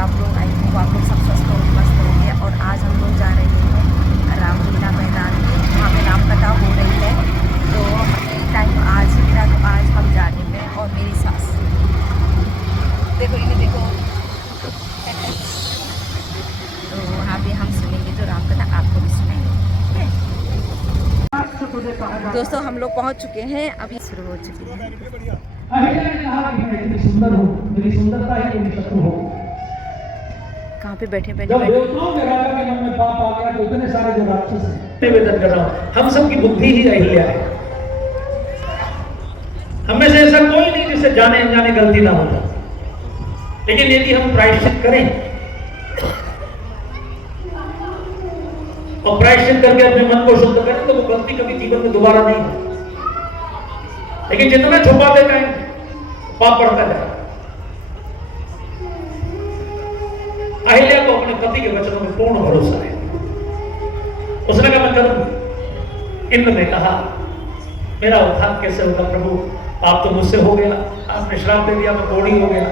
आप लोग I hope आप लोग सब स्वस्थ होंगे, मस्त होंगे। और आज हम लोग जा रहे हैं रामलीला मैदान में, वहाँ पे रामकथा हो रही है। तो हमें टाइम आज ही मिला, तो आज हम जाने में और मेरी सास देखो, इन्हें देखो। तो वहाँ पे हम सुनेंगे जो रामकथा, आपको भी सुनाएंगे। दोस्तों हम लोग पहुँच चुके हैं, अभी शुरू हो चुकी है। सुंदर हो, मेरी सुंदरता ही मेरी शत्रु हो। कहाँ पे बैठे पहले जब देवताओं के राजा के मन में पाप आ गया तो इतने सारे जो राक्षस हैं, निवेदन कर रहा हूं, हम सब की बुद्धि ही अहिल्या है। हमें से ऐसा कोई नहीं जिससे जाने अनजाने गलती ना हो जाए, लेकिन यदि हम प्रायश्चित करें और प्रायश्चित करके अपने मन को शुद्ध करें तो वो गलती कभी जीवन में दोबारा नहीं हो। लेकिन जितना छुपाते जाएंगे पाप बढ़ता जाए। अहिल्या को अपने पति के वचनों में पूर्ण भरोसा है। उसने कहा मैं करूंगी। इंद्र ने कहा मेरा उद्धार कैसे होगा प्रभु, आप तो मुझसे हो गया, आपने श्राप दे दिया, मैं कोढ़ी हो गया,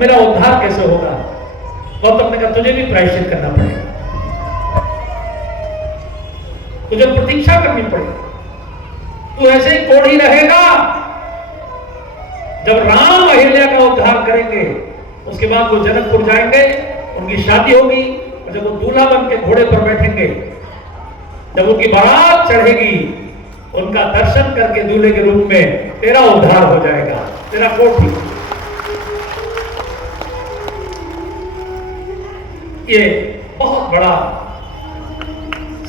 मेरा उद्धार कैसे होगा। गौतम ने कहा तुझे भी प्रायश्चित करना पड़ेगा, तुझे प्रतीक्षा करनी पड़ेगी, तू ऐसे ही कोढ़ी रहेगा। जब राम अहिल्या का उद्धार करेंगे उसके बाद वो जनकपुर जाएंगे, उनकी शादी होगी, और जब वो दूल्हा बन के घोड़े पर बैठेंगे, जब उनकी बारात चढ़ेगी, उनका दर्शन करके दूल्हे के रूप में तेरा उद्धार हो जाएगा, तेरा कोठी। ये बहुत बड़ा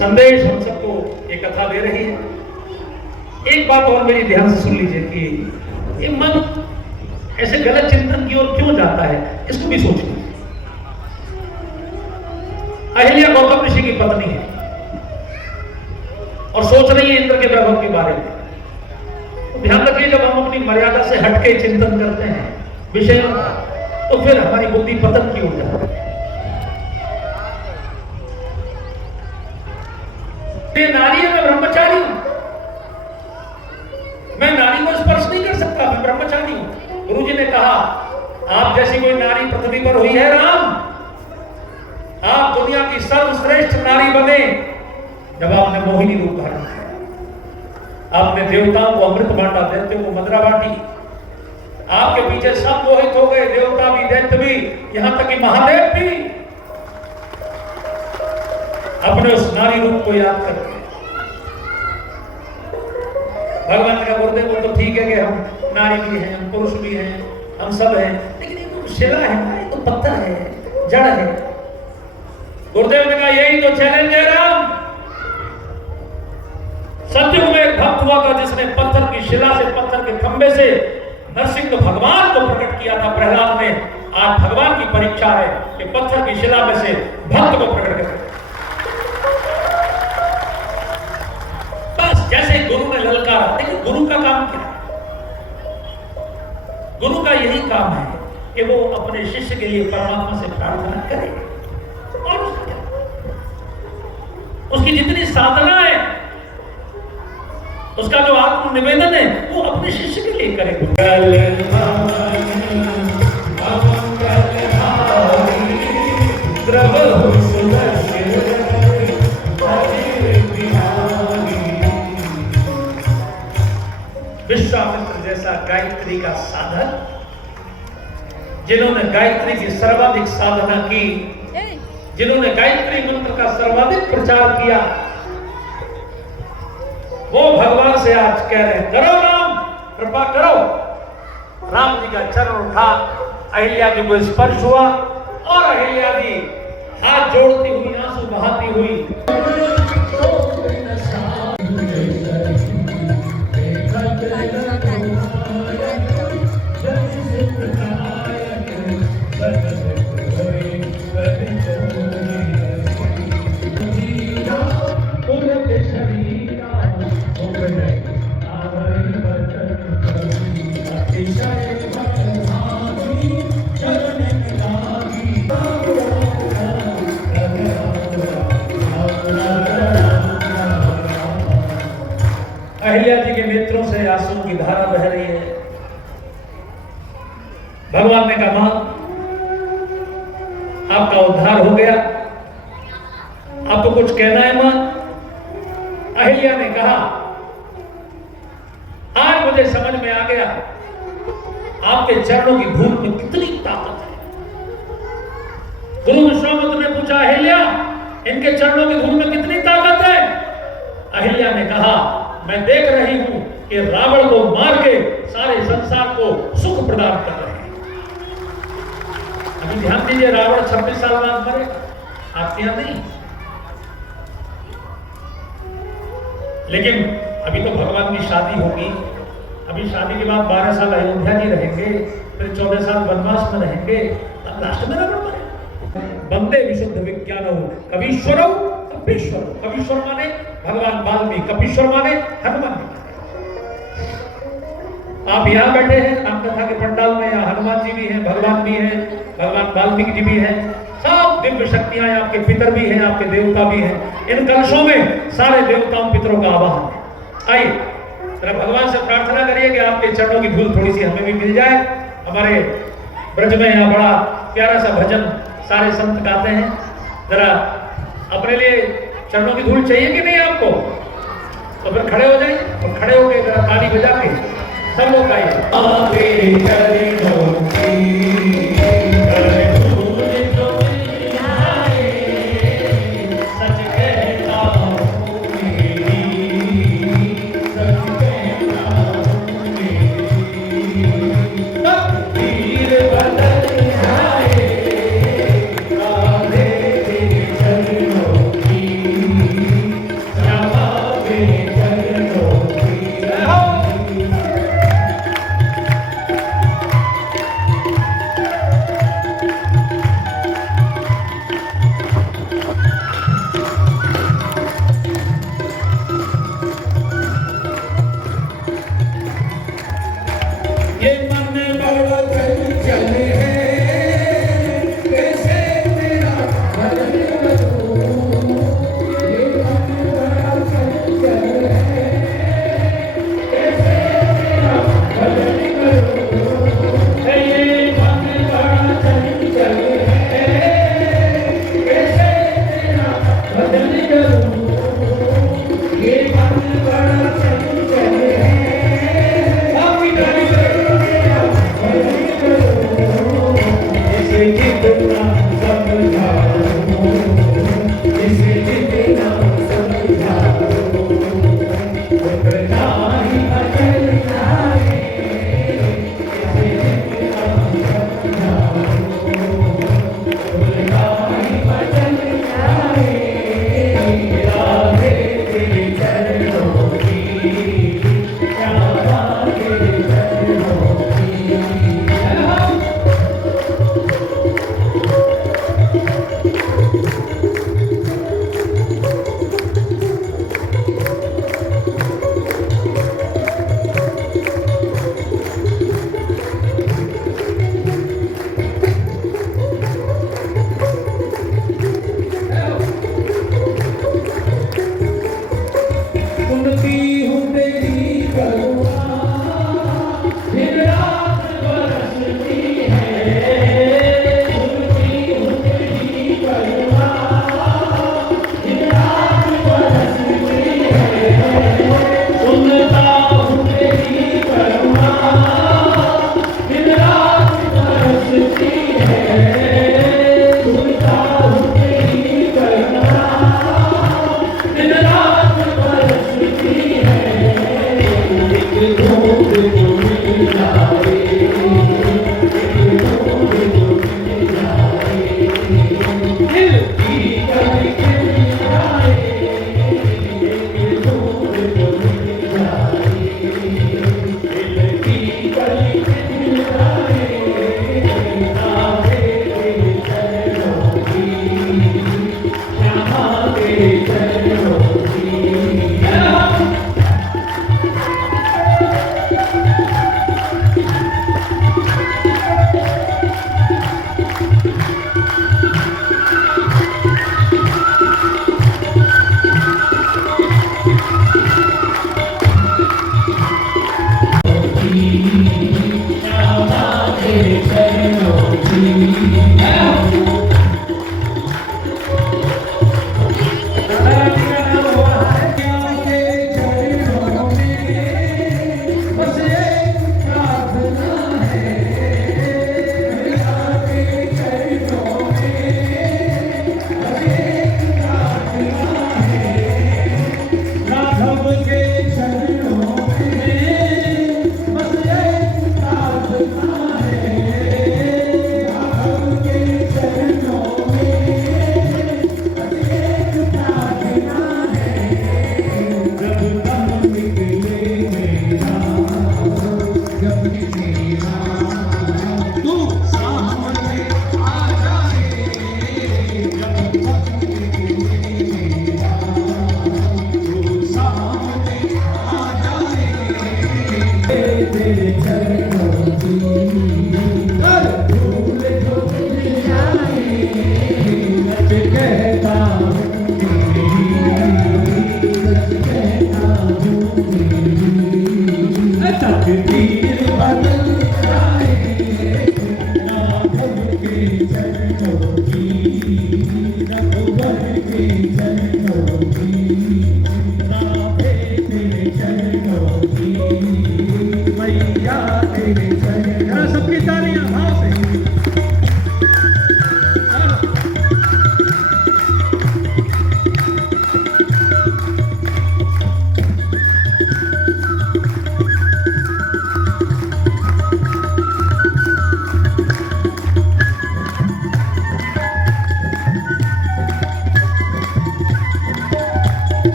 संदेश हम सबको ये कथा दे रही है। एक बात और मेरी ध्यान से सुन लीजिए कि ये मन ऐसे गलत चिंतन की ओर क्यों जाता है, इसको भी सोचिए। अहिल्या गौतम ऋषि की पत्नी है और सोच रही है इंद्र के वैभव के बारे में। तो ध्यान रखिए, जब हम अपनी मर्यादा से हटके चिंतन करते हैं विषयों का, तो फिर हमारी बुद्धि पतन की ओर जाती है। नारी है, मैं ब्रह्मचारी हूं, मैं नारी को स्पर्श नहीं कर सकता, मैं ब्रह्मचारी हूं। गुरुजी ने कहा आप जैसी कोई नारी पृथ्वी पर हुई है राम, आप दुनिया की सर्वश्रेष्ठ नारी बने जब आपने मोहिनी रूप धारण किया। आपने देवताओं को अमृत बांटा, दैत्यों को मदिरा बांटी। आपके पीछे सब मोहित हो गए, देवता भी, दैत्य भी, यहां तक कि महादेव भी। अपने उस नारी रूप को याद करके भगवान का गुरुदेव वो तो ठीक है कि हम नारी भी हैं, हम पुरुष भी हैं, हम सब हैं, लेकिन ये तो शिला है ना, ये तो पत्थर है, जड़ है। गुरुदेव ने कहा यही तो चैलेंज है राम। सतयुग में एक भक्त हुआ था जिसने पत्थर की शिला से, पत्थर के खंबे से नरसिंह भगवान को प्रकट किया था प्रहलाद ने। आज भगवान की परीक्षा है कि पत्थर की शिला में से भक्त को प्रकट करें। बस जैसे गुरु ने ललकारा, लेकिन गुरु का काम क्या है? गुरु का यही काम है कि वो अपने शिष्य के लिए परमात्मा से प्रार्थना करे, और उसकी जितनी साधना है, उसका जो आत्म निवेदन है, वो अपने शिष्य के लिए करे। विश्वामित्र जैसा गायत्री का साधक, जिन्होंने गायत्री की सर्वाधिक साधना की, जिन्होंने गायत्री मंत्र का सर्वाधिक प्रचार किया, वो भगवान से आज कह रहे हैं करो राम, कृपा करो। राम जी का चरण उठा, अहिल्या जी को स्पर्श हुआ और अहिल्या जी हाथ जोड़ती हुई, आंसू बहाती हुई अहिल्या जी के नेत्रों से आंसू की धारा बह रही है। भगवान ने कहा आपका उद्धार हो गया। आपको कुछ कहना है मां? अहिल्या ने कहा, आज मुझे समझ में आ गया आपके चरणों की धूल में कितनी ताकत है। गुरु विश्वामित्र ने पूछा, अहिल्या, इनके चरणों की धूल में कितनी ताकत है? अहिल्या ने कहा, मैं देख रही हूं कि रावण को मार के सारे संसार को सुख प्रदान कर रहे हैं। अभी ध्यान दीजिए, रावण 26 साल बाद मरेगा, आपके यहां नहीं। लेकिन अभी तो भगवान की शादी होगी, अभी शादी के बाद 12 साल अयोध्या जी रहेंगे, फिर 14 साल वनवास में रहेंगे, तब लास्ट में रावण मरेगा। वंदे विशुद्ध विज्ञान कवीश्वर कपीश्वर। कवीश्वर माने भगवान वाल्मीकि, कपीश्वर माने हनुमान जी। आप यहाँ बैठे हैं रामकथा के पंडाल में, यहाँ हनुमान जी भी हैं, भगवान भी हैं, भगवान वाल्मीकि जी भी हैं, सब दिव्य शक्तियां हैं, आपके पितर भी हैं, आपके देवता भी हैं। इन कलशों में सारे देवताओं पितरों का आवाहन है। आइए जरा भगवान से प्रार्थना करिए कि आपके चरणों की धूल थोड़ी सी हमें भी मिल जाए। हमारे ब्रज में यहाँ बड़ा प्यारा सा भजन सारे संत गाते हैं, जरा अपने लिए चरणों की धूल चाहिए कि नहीं आपको? तो फिर खड़े हो जाइए और खड़े होकर जरा ताली बजा के सब लोग गाइए।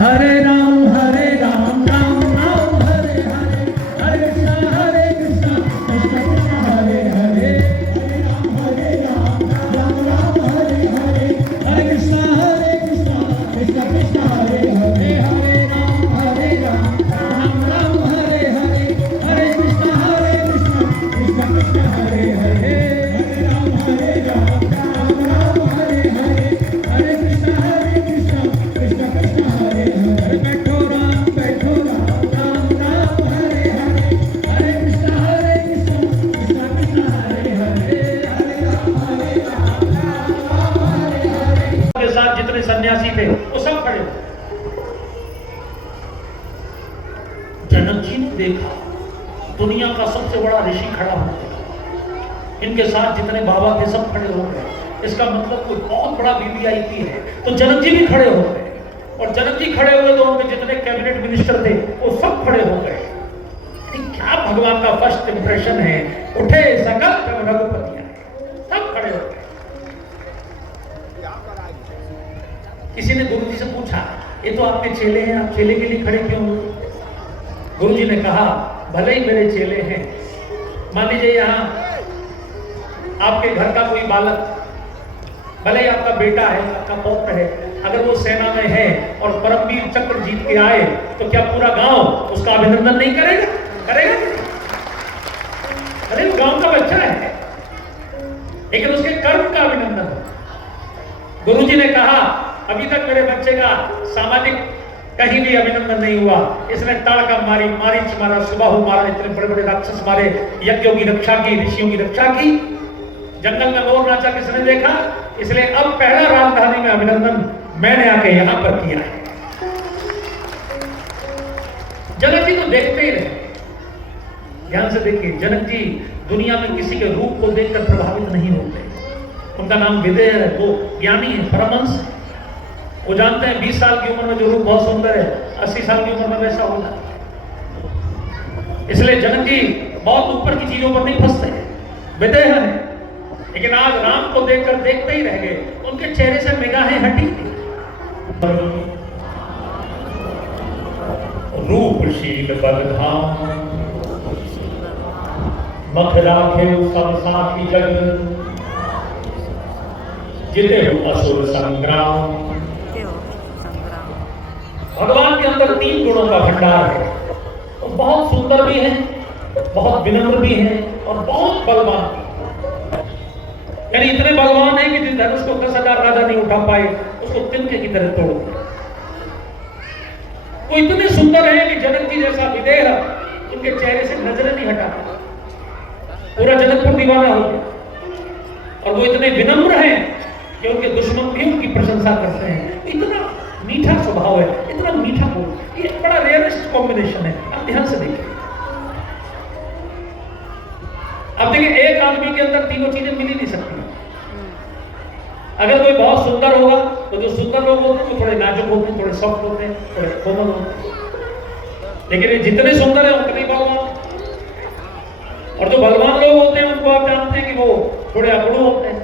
हरे राम राम राम हरे हरे, हरे कृष्णा कृष्णा कृष्णा हरे हरे, हरे राम राम राम हरे हरे, हरे कृष्णा कृष्णा कृष्णा हरे हरे, हरे राम राम हरे हरे, हरे कृष्णा कृष्णा कृष्णा हरे हरे, हरे राम राम राम हरे हरे, हरे कृष्णा कृष्णा कृष्णा हरे हरे। बैठो राम राम राम हरे हरे, हरे कृष्णा कृष्णा कृष्णा हरे हरे, हरे राम राम हरे हरे। के साथ जितने सन्यासी थे वो सब खड़े हो। जनक जी ने देखा दुनिया का सबसे बड़ा ऋषि खड़ा हो गया, इनके साथ जितने बाबा थे सब खड़े हो गए, इसका मतलब कोई बहुत बड़ा वीवीआईपी है। तो जनक जी भी खड़े हो गए, और जनक जी खड़े हुए तो उनके जितने कैबिनेट मिनिस्टर थे वो सब खड़े हो गए। क्या भगवान का फर्स्ट इंप्रेशन है, उठे सकल रघुपति आए, सब खड़े हो गए। किसी ने गुरु जी से पूछा, ये तो आपके चेले हैं, आप चेले के लिए खड़े क्यों हुए? गुरु जी ने कहा, भले ही मेरे चेले हैं, मान लीजिए यहाँ आपके घर का कोई बालक, भले ही आपका बेटा है, आपका पौत्र है, अगर वो सेना में है और परमवीर चक्र जीत के आए तो क्या पूरा गांव उसका अभिनंदन नहीं करेगा? करेगा? अरे वो गांव का बच्चा है, लेकिन उसके कर्म का अभिनंदन। गुरुजी ने कहा, अभी तक मेरे बच्चे का सामाजिक कहीं भी अभिनंदन नहीं हुआ, इसने ताड़का मारी, मारीच मारा, सुबाहु मारा, इतने बड़े बड़े राक्षस मारे, यज्ञों की रक्षा की, ऋषियों की रक्षा की, जंगल में मोर नाचा किसने देखा? इसलिए अब पहला राजधानी में अभिनंदन मैंने आके यहां पर किया है। जनक जी तो देखते ही रहे। ध्यान से देखिए, जनक जी दुनिया में किसी के रूप को देखकर प्रभावित नहीं होते। उनका नाम विदेह है, वो ज्ञानी है, परमहंस है। वो जानते हैं 20 साल की उम्र में जो रूप बहुत सुंदर है, 80 साल की उम्र में वैसा होगा। इसलिए जनक जी बहुत ऊपर की चीजों पर नहीं फंसते हैं, विदेह है। लेकिन आज राम को देखकर देखते ही रह गए, उनके चेहरे से निगाहें हटी नहीं। रूपशील बलधाम मथुरा के सब साथी जग, जिते हो असुर संग्राम। भगवान के अंदर 3 गुणों का भंडार है। तो बहुत सुंदर भी है, बहुत विनम्र भी है और बहुत बलवान भी। यानी इतने बलवान है कि जिस धनुष को 10,000 राजा नहीं उठा पाए, उसको तिनके की तरह तोड़ दिया। वो इतने सुंदर है कि जनक जी जैसा विदेह उनके चेहरे से नजरें नहीं हटा, पूरा जनकपुर दीवाना हो गया। और वो इतने विनम्र हैं कि उनके दुश्मन भी उनकी प्रशंसा करते हैं। इतना मीठा स्वभाव है, इतना मीठा बोल, ये बड़ा रेयरेस्ट कॉम्बिनेशन है। आप ध्यान से देखिए, अब देखिए एक आदमी के अंदर तीनों चीजें मिल ही नहीं सकती। अगर कोई बहुत सुंदर होगा तो जो सुंदर लोग होते हैं वो थोड़े नाजुक होते हैं, थोड़े सॉफ्ट होते हैं, थोड़े कोमल होते हैं। लेकिन ये जितने सुंदर है उतने बलवान, और जो बलवान लोग होते हैं उनको आप जानते हैं कि वो थोड़े अकड़ू होते हैं।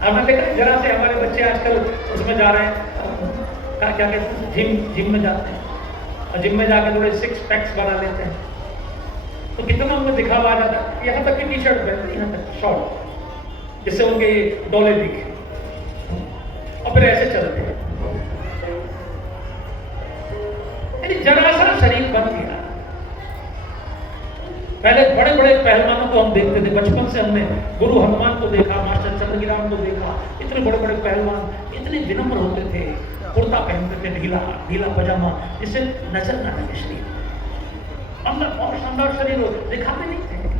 आपने देखा जरा से हमारे बच्चे आजकल उसमें जा रहे हैं, क्या कहते हैं, जिम में जाते हैं, और जिम में जाकर थोड़े 6 पैक्स बना लेते हैं, तो कितना उनमें दिखावा आ जाता है। यहाँ तक कि टी शर्ट पहनते, यहाँ तक शॉर्ट, जिससे उनके डोले दिखे, और फिर ऐसे चलते हैं। यानी जरा सा शरीर बन गया। पहले बड़े बड़े पहलवानों को हम देखते थे, बचपन से हमने गुरु हनुमान को देखा, मास्टर चंद्रगिराम को देखा, इतने बड़े बड़े पहलवान, इतने विनम्र होते थे, कुर्ता पहनते थे, ढीला पजामा, जिससे नजर ना लगे शरीर, अंदर बहुत शानदार शरीर हो, दिखाते नहीं थे।